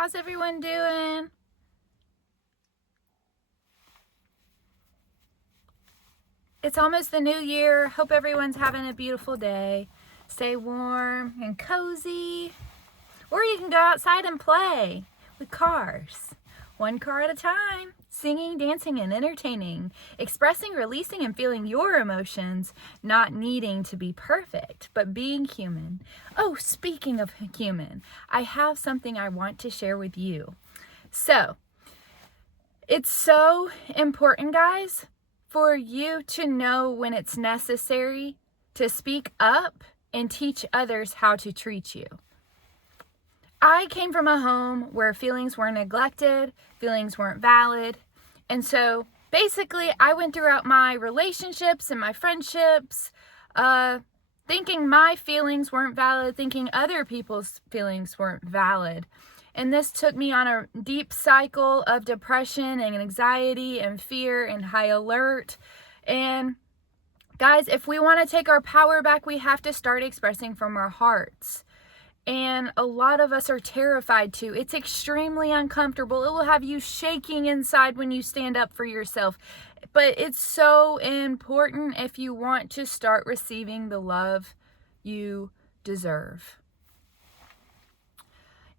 How's everyone doing? It's almost the new year. Hope everyone's having a beautiful day. Stay warm and cozy. Or you can go outside and play with cars. One car at a time. Singing, dancing, and entertaining. Expressing, releasing, and feeling your emotions. Not needing to be perfect, but being human. Oh, speaking of human, I have something I want to share with you. So, it's so important, guys, for you to know when it's necessary to speak up and teach others how to treat you. I came from a home where feelings were neglected, feelings weren't valid, and so basically I went throughout my relationships and my friendships thinking my feelings weren't valid, thinking other people's feelings weren't valid. And this took me on a deep cycle of depression and anxiety and fear and high alert. And guys, if we want to take our power back, we have to start expressing from our hearts. And a lot of us are terrified to. It's extremely uncomfortable. It will have you shaking inside when you stand up for yourself. But it's so important if you want to start receiving the love you deserve.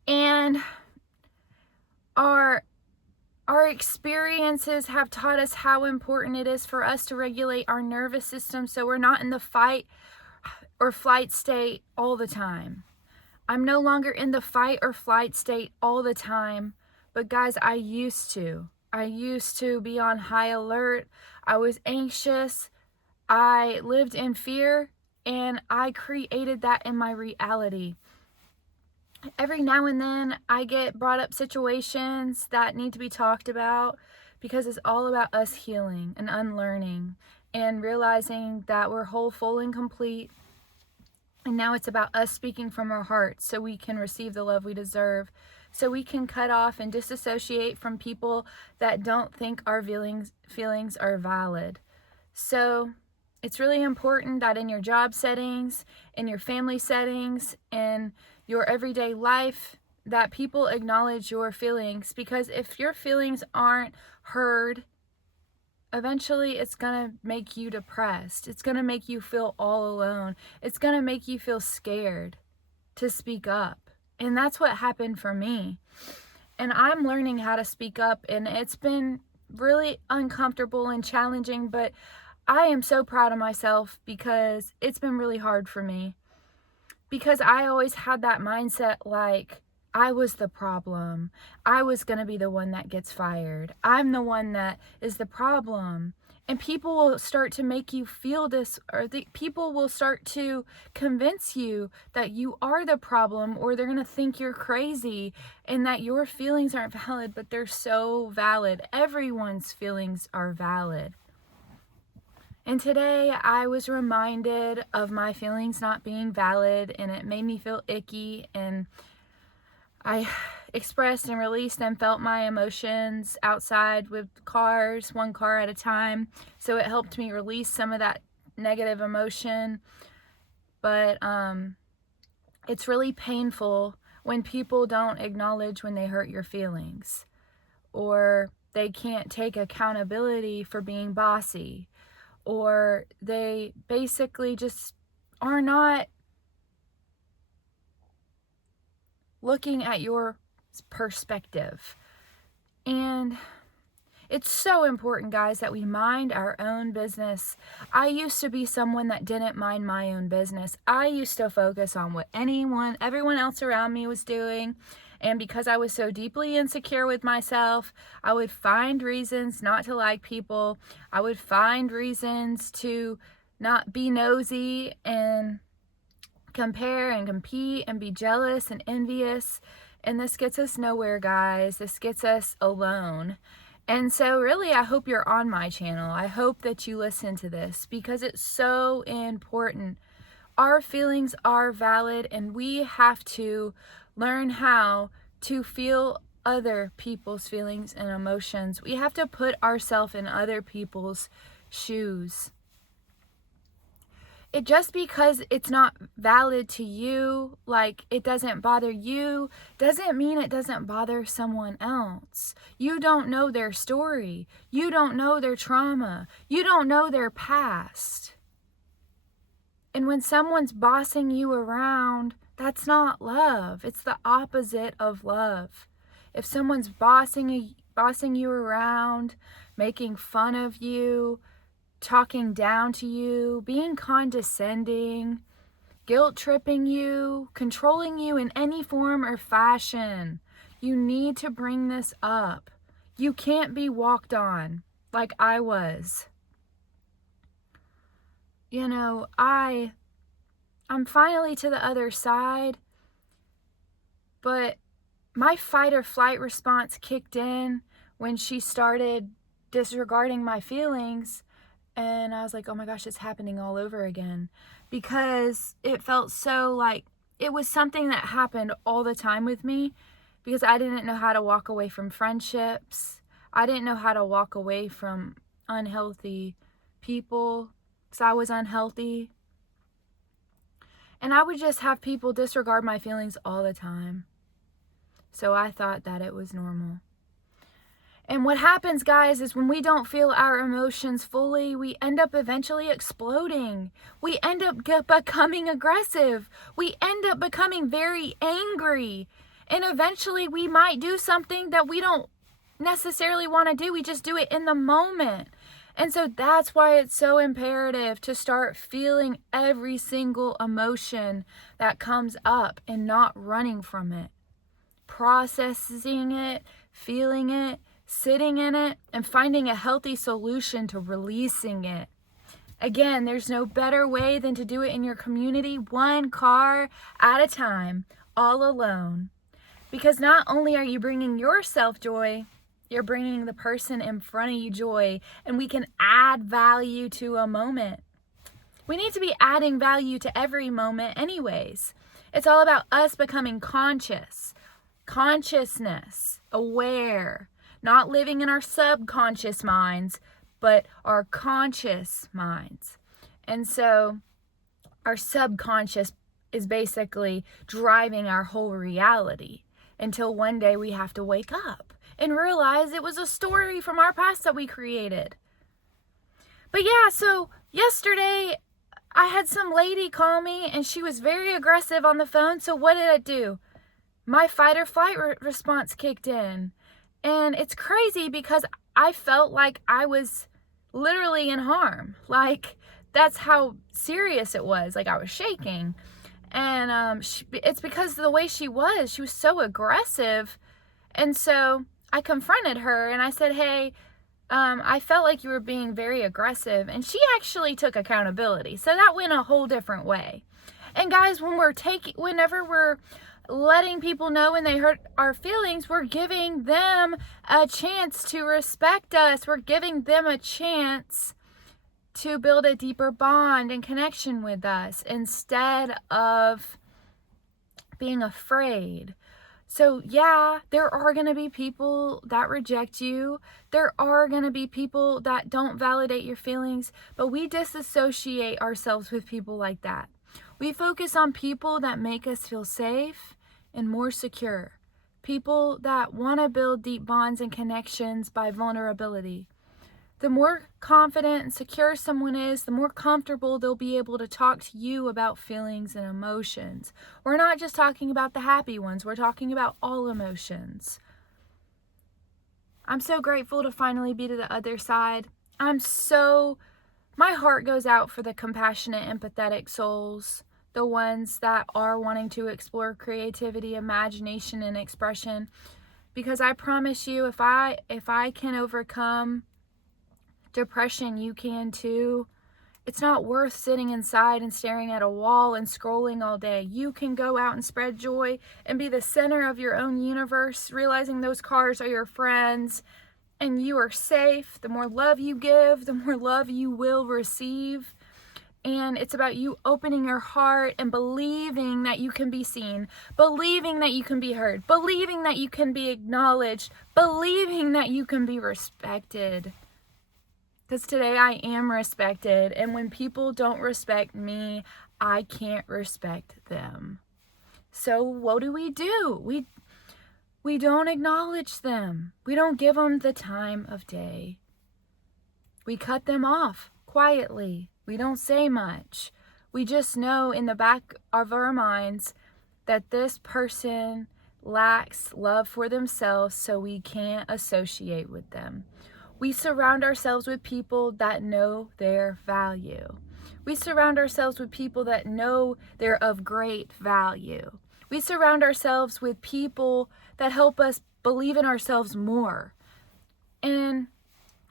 And our experiences have taught us how important it is for us to regulate our nervous system so we're not in the fight or flight state all the time. I'm no longer in the fight or flight state all the time, but guys, I used to be on high alert. I was anxious. I lived in fear, and I created that in my reality. Every now and then I get brought up situations that need to be talked about because it's all about us healing and unlearning and realizing that we're whole, full, and complete. And now it's about us speaking from our hearts so we can receive the love we deserve, so we can cut off and disassociate from people that don't think our feelings are valid. So it's really important that in your job settings, in your family settings, in your everyday life, that people acknowledge your feelings, because if your feelings aren't heard, eventually it's going to make you depressed. It's going to make you feel all alone. It's going to make you feel scared to speak up. And that's what happened for me. And I'm learning how to speak up, and it's been really uncomfortable and challenging, but I am so proud of myself because it's been really hard for me. Because I always had that mindset like I was the problem. I was going to be the one that gets fired. I'm the one that is the problem. And people will start to make you feel this, or people will start to convince you that you are the problem, or they're going to think you're crazy and that your feelings aren't valid, but they're so valid. Everyone's feelings are valid. And today I was reminded of my feelings not being valid, and it made me feel icky, and I expressed and released and felt my emotions outside with cars, one car at a time. So it helped me release some of that negative emotion. But it's really painful when people don't acknowledge when they hurt your feelings, or they can't take accountability for being bossy, or they basically just are not looking at your perspective. And it's so important, guys, that we mind our own business. I used to be someone that didn't mind my own business. I used to focus on what everyone else around me was doing. And because I was so deeply insecure with myself, I would find reasons not to like people. I would find reasons to not be nosy and compare and compete and be jealous and envious. And this gets us nowhere, guys. This gets us alone. And so really, I hope you're on my channel. I hope that you listen to this because it's so important. Our feelings are valid, and we have to learn how to feel other people's feelings and emotions. We have to put ourselves in other people's shoes. just because it's not valid to you, like it doesn't bother you, doesn't mean it doesn't bother someone else. You don't know their story. You don't know their trauma. You don't know their past. And when someone's bossing you around, that's not love. It's the opposite of love. If someone's bossing you around, making fun of you, talking down to you, being condescending, guilt-tripping you, controlling you in any form or fashion, you need to bring this up. You can't be walked on like I was. You know, I'm finally to the other side, but my fight or flight response kicked in when she started disregarding my feelings. And I was like, oh my gosh, it's happening all over again. Because it felt so like it was something that happened all the time with me, because I didn't know how to walk away from friendships. I didn't know how to walk away from unhealthy people because I was unhealthy. And I would just have people disregard my feelings all the time. So I thought that it was normal. And what happens, guys, is when we don't feel our emotions fully, we end up eventually exploding. We end up becoming aggressive. We end up becoming very angry. And eventually we might do something that we don't necessarily want to do. We just do it in the moment. And so that's why it's so imperative to start feeling every single emotion that comes up and not running from it. Processing it, feeling it, sitting in it, and finding a healthy solution to releasing it. Again, there's no better way than to do it in your community, one car at a time, all alone. Because not only are you bringing yourself joy, you're bringing the person in front of you joy, and we can add value to a moment. We need to be adding value to every moment anyways. It's all about us becoming consciousness, aware, not living in our subconscious minds, but our conscious minds. And so our subconscious is basically driving our whole reality until one day we have to wake up and realize it was a story from our past that we created. But yeah, so yesterday I had some lady call me and she was very aggressive on the phone. So what did I do? My fight or flight response kicked in. And it's crazy because I felt like I was literally in harm. Like, that's how serious it was. Like, I was shaking. And it's because of the way she was so aggressive. And so I confronted her and I said, hey, I felt like you were being very aggressive. And she actually took accountability. So that went a whole different way. And guys, whenever we're letting people know when they hurt our feelings, we're giving them a chance to respect us. We're giving them a chance to build a deeper bond and connection with us instead of being afraid. So yeah, there are going to be people that reject you. There are going to be people that don't validate your feelings, but we disassociate ourselves with people like that. We focus on people that make us feel safe and more secure. People that want to build deep bonds and connections by vulnerability. The more confident and secure someone is, the more comfortable they'll be able to talk to you about feelings and emotions. We're not just talking about the happy ones, we're talking about all emotions. I'm so grateful to finally be to the other side. My heart goes out for the compassionate, empathetic souls, the ones that are wanting to explore creativity, imagination, and expression. Because I promise you, if I can overcome depression, you can too. It's not worth sitting inside and staring at a wall and scrolling all day. You can go out and spread joy and be the center of your own universe, realizing those cars are your friends and you are safe. The more love you give, the more love you will receive. And it's about you opening your heart and believing that you can be seen, believing that you can be heard, believing that you can be acknowledged, believing that you can be respected. Because today I am respected, and when people don't respect me, I can't respect them. So what do? We don't acknowledge them. We don't give them the time of day. We cut them off quietly. We don't say much. We just know in the back of our minds that this person lacks love for themselves, so we can't associate with them. We surround ourselves with people that know their value. We surround ourselves with people that know they're of great value. We surround ourselves with people that help us believe in ourselves more. And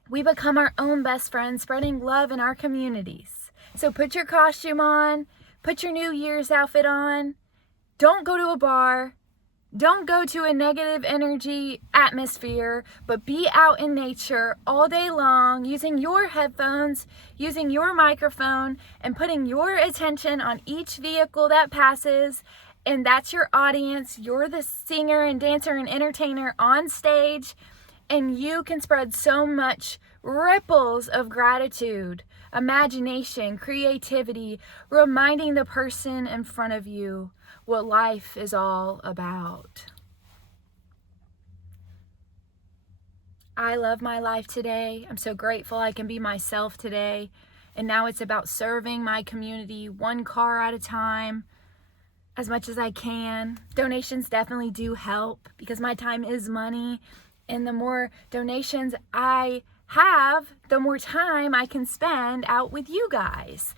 we become our own best friends, spreading love in our communities. So put your costume on, put your New Year's outfit on. Don't go to a bar. Don't go to a negative energy atmosphere, but be out in nature all day long, using your headphones, using your microphone, and putting your attention on each vehicle that passes. And that's your audience. You're the singer and dancer and entertainer on stage, and you can spread so much ripples of gratitude, imagination, creativity, reminding the person in front of you what life is all about. I love my life today. I'm so grateful I can be myself today. And now it's about serving my community one car at a time, as much as I can. Donations definitely do help, because my time is money. And the more donations I have, the more time I can spend out with you guys.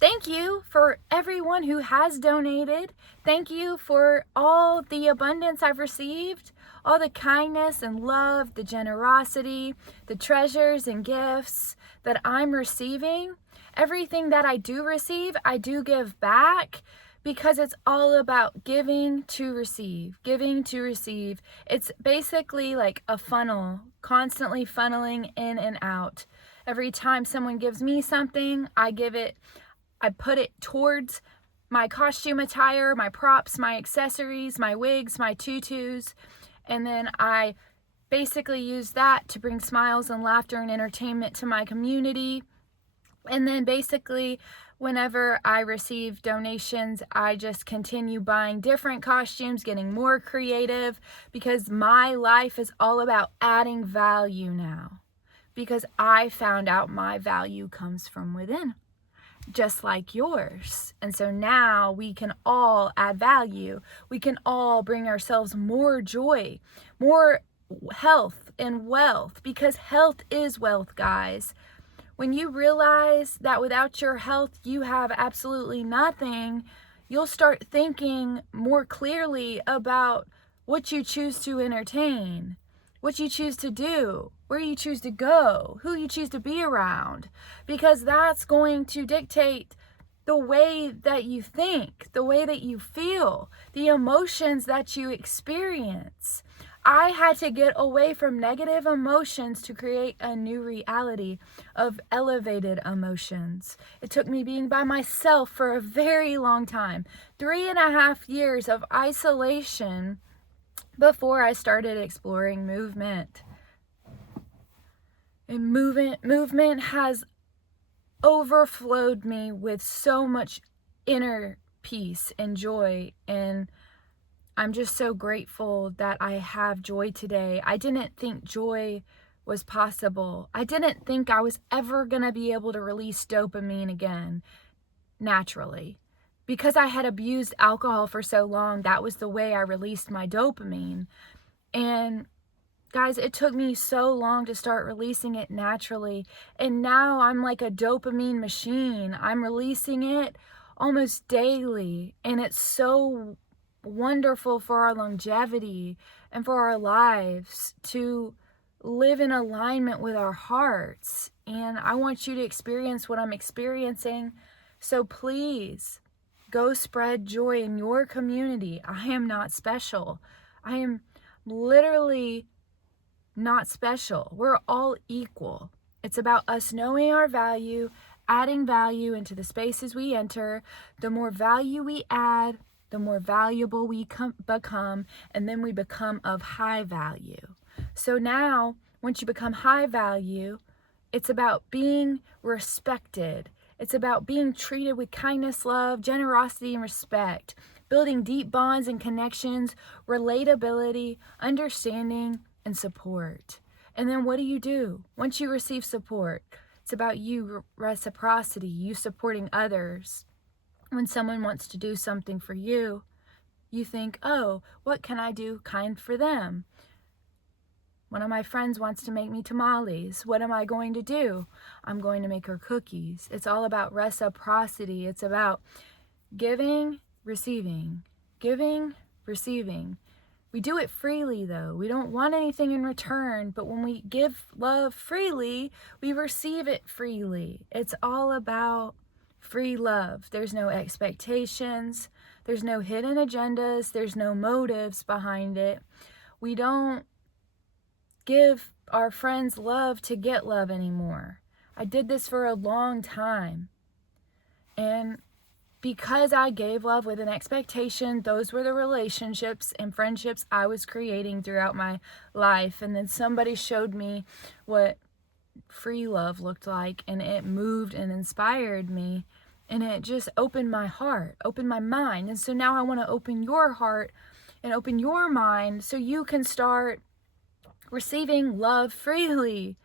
Thank you for everyone who has donated. Thank you for all the abundance I've received, all the kindness and love, the generosity, the treasures and gifts that I'm receiving. Everything that I do receive, I do give back, because it's all about giving to receive, giving to receive. It's basically like a funnel, constantly funneling in and out. Every time someone gives me something, I put it towards my costume attire, my props, my accessories, my wigs, my tutus, and then I basically use that to bring smiles and laughter and entertainment to my community. And then basically, whenever I receive donations, I just continue buying different costumes, getting more creative, because my life is all about adding value now. Because I found out my value comes from within, just like yours. And so now we can all add value. We can all bring ourselves more joy, more health and wealth, because health is wealth, guys. When you realize that without your health, you have absolutely nothing, you'll start thinking more clearly about what you choose to entertain, what you choose to do, where you choose to go, who you choose to be around, because that's going to dictate the way that you think, the way that you feel, the emotions that you experience. I had to get away from negative emotions to create a new reality of elevated emotions. It took me being by myself for a very long time, 3.5 years of isolation, before I started exploring movement. And movement has overflowed me with so much inner peace and joy, and I'm just so grateful that I have joy today. I didn't think joy was possible. I didn't think I was ever going to be able to release dopamine again naturally. Because I had abused alcohol for so long, that was the way I released my dopamine. And guys, it took me so long to start releasing it naturally. And now I'm like a dopamine machine. I'm releasing it almost daily. And it's so wonderful for our longevity and for our lives to live in alignment with our hearts. And I want you to experience what I'm experiencing. So please go spread joy in your community. I am not special. I am literally not special. We're all equal. It's about us knowing our value, adding value into the spaces we enter. The more value we add, the more valuable we become, and then we become of high value. So now, once you become high value It's about being respected. It's about being treated with kindness, love, generosity, and respect. Building deep bonds and connections, relatability, understanding, and support. And then what do? Once you receive support, it's about you, reciprocity, you supporting others. When someone wants to do something for you, you think, oh, what can I do kind for them? One of my friends wants to make me tamales. What am I going to do? I'm going to make her cookies. It's all about reciprocity. It's about giving, receiving. Giving, receiving. We do it freely, though. We don't want anything in return, but when we give love freely, we receive it freely. It's all about free love. There's no expectations. There's no hidden agendas. There's no motives behind it. We don't give our friends love to get love anymore. I did this for a long time. And because I gave love with an expectation, those were the relationships and friendships I was creating throughout my life. And then somebody showed me what free love looked like, and it moved and inspired me. And it just opened my heart, opened my mind. And so now I want to open your heart and open your mind so you can start receiving love freely.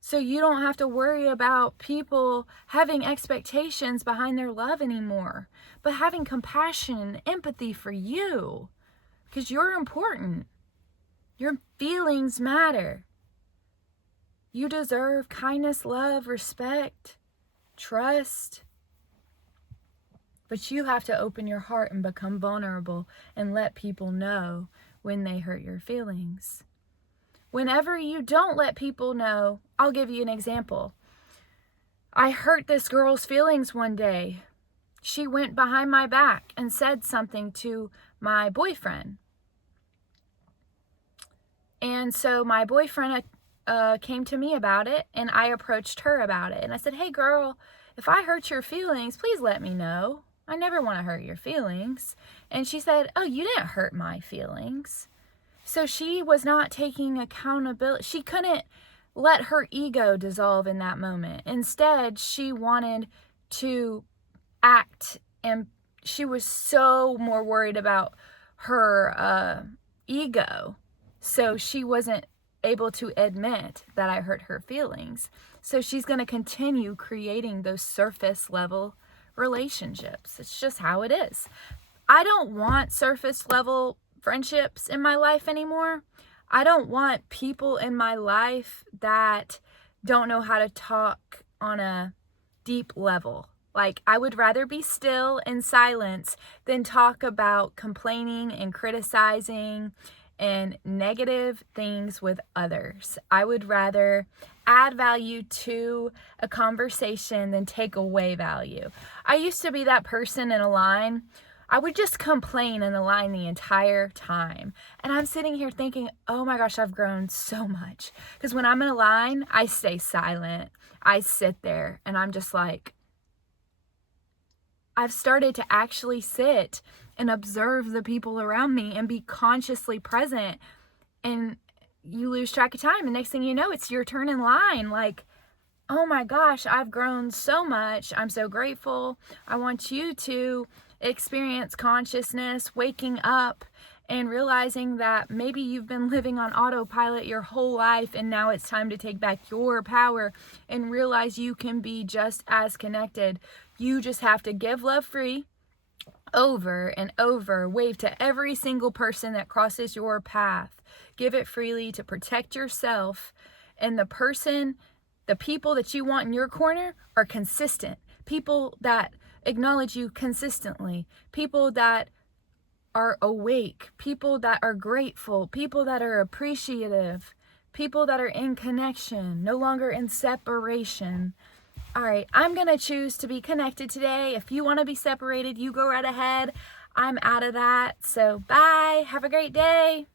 So you don't have to worry about people having expectations behind their love anymore, but having compassion and empathy for you, because you're important. Your feelings matter. You deserve kindness, love, respect, trust. But you have to open your heart and become vulnerable and let people know when they hurt your feelings. Whenever you don't let people know, I'll give you an example. I hurt this girl's feelings one day. She went behind my back and said something to my boyfriend. And so my boyfriend came to me about it, and I approached her about it. And I said, hey girl, if I hurt your feelings, please let me know. I never want to hurt your feelings. And she said, oh, you didn't hurt my feelings. So she was not taking accountability. She couldn't let her ego dissolve in that moment. Instead, she wanted to act, and she was so more worried about her ego. So she wasn't able to admit that I hurt her feelings. So she's going to continue creating those surface level relationships. It's just how it is. I don't want surface level friendships in my life anymore. I don't want people in my life that don't know how to talk on a deep level. Like, I would rather be still in silence than talk about complaining and criticizing and negative things with others. I would rather add value to a conversation than take away value. I used to be that person in a line. I would just complain in the line the entire time. And I'm sitting here thinking, oh my gosh, I've grown so much. Because when I'm in a line, I stay silent. I sit there and I'm just like, I've started to actually sit and observe the people around me and be consciously present. And you lose track of time. And next thing you know, it's your turn in line. Like, oh my gosh, I've grown so much. I'm so grateful. I want you to experience consciousness, waking up and realizing that maybe you've been living on autopilot your whole life, and now it's time to take back your power and realize you can be just as connected. You just have to give love free over and over. Wave to every single person that crosses your path. Give it freely to protect yourself. And the people that you want in your corner are consistent. People that acknowledge you consistently. People that are awake. People that are grateful. People that are appreciative. People that are in connection, no longer in separation. All right, I'm going to choose to be connected today. If you want to be separated, you go right ahead. I'm out of that. So bye. Have a great day.